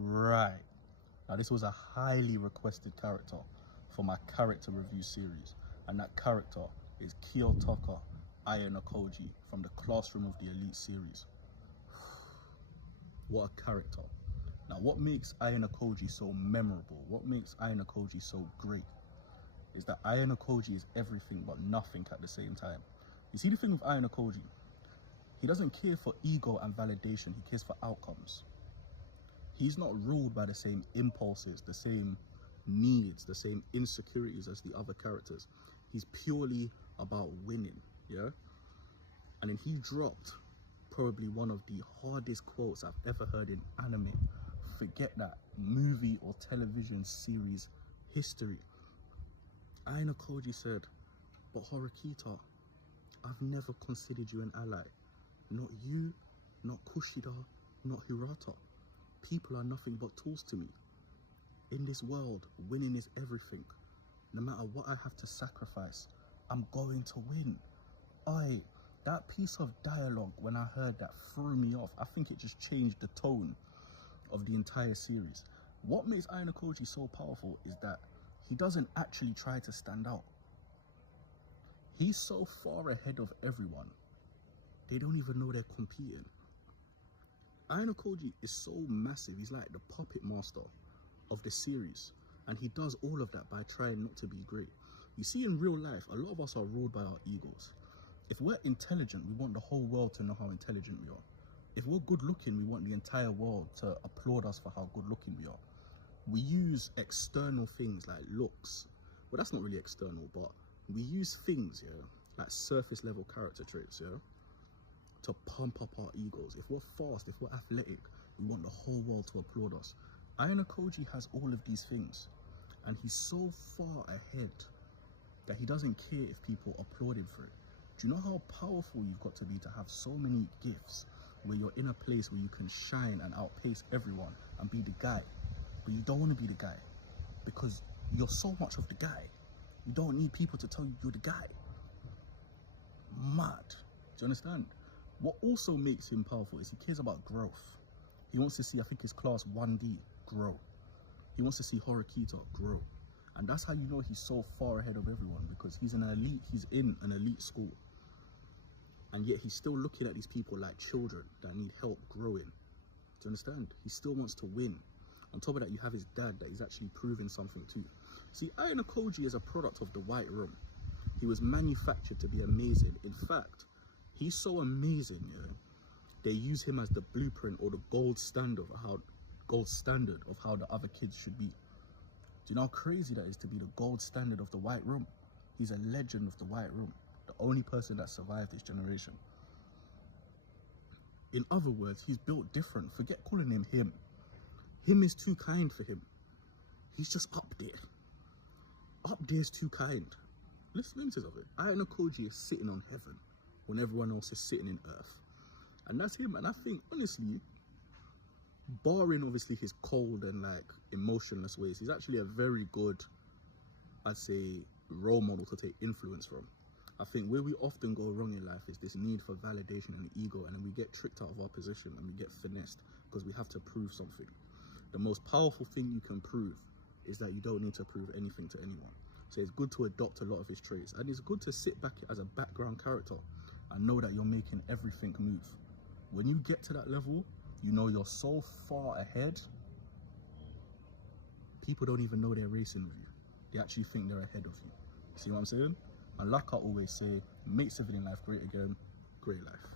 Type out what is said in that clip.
Right. Now this was a highly requested character for my character review series, and that character is Kiyotaka Ayanokoji from the Classroom of the Elite series. What a character. Now what makes Ayanokoji so memorable, what makes Ayanokoji so great, is that Ayanokoji is everything but nothing at the same time. You see, the thing with Ayanokoji, he doesn't care for ego and validation, he cares for outcomes. He's not ruled by the same impulses, the same needs, the same insecurities as the other characters. He's purely about winning, yeah? And then he dropped probably one of the hardest quotes I've ever heard in anime. Forget that, movie or television series history. Ayanokoji said, "But Horikita, I've never considered you an ally. Not you, not Kushida, not Hirata. People are nothing but tools to me. In this world, winning is everything. No matter what I have to sacrifice, I'm going to win." That piece of dialogue, when I heard that, threw me off. I think it just changed the tone of the entire series. What makes Ayanokoji so powerful is that he doesn't actually try to stand out. He's so far ahead of everyone, they don't even know they're competing. Ayanokoji is so massive, he's like the puppet master of the series, and he does all of that by trying not to be great. You see, in real life, a lot of us are ruled by our egos. If we're intelligent, we want the whole world to know how intelligent we are. If we're good looking, we want the entire world to applaud us for how good looking we are. We use external things like looks. Well, that's not really external, but we use things, yeah, like surface level character traits, yeah, to pump up our egos. If we're fast, if we're athletic, we want the whole world to applaud us. Ayanokoji has all of these things, and he's so far ahead that he doesn't care if people applaud him for it. Do you know how powerful you've got to be to have so many gifts where you're in a place where you can shine and outpace everyone and be the guy? But you don't want to be the guy because you're so much of the guy. You don't need people to tell you you're the guy. Mad. Do you understand? What also makes him powerful is he cares about growth. He wants to see, I think his class 1D grow. He wants to see Horikita grow. And that's how you know he's so far ahead of everyone, because he's in an elite school. And yet he's still looking at these people like children that need help growing. Do you understand? He still wants to win. On top of that, you have his dad that he's actually proving something to. See, Ayanokoji is a product of the White Room. He was manufactured to be amazing. In fact, he's so amazing, yeah, they use him as the blueprint or the gold standard of how the other kids should be. Do you know how crazy that is, to be the gold standard of the White Room? He's a legend of the White Room, the only person that survived this generation. In other words, he's built different. Forget calling him him. Him is too kind for him. He's just up there. Up there's too kind. Listen to it. Ayanokoji is sitting on heaven when everyone else is sitting in earth. And that's him. And I think, honestly, barring obviously his cold and like emotionless ways, he's actually a very good, I'd say, role model to take influence from. I think where we often go wrong in life is this need for validation and ego, and then we get tricked out of our position and we get finessed because we have to prove something. The most powerful thing you can prove is that you don't need to prove anything to anyone. So it's good to adopt a lot of his traits, and it's good to sit back as a background character and know that you're making everything move. When you get to that level, you know you're so far ahead, people don't even know they're racing with you. They actually think they're ahead of you. See what I'm saying? And like I always say, make civilian life great again, great life.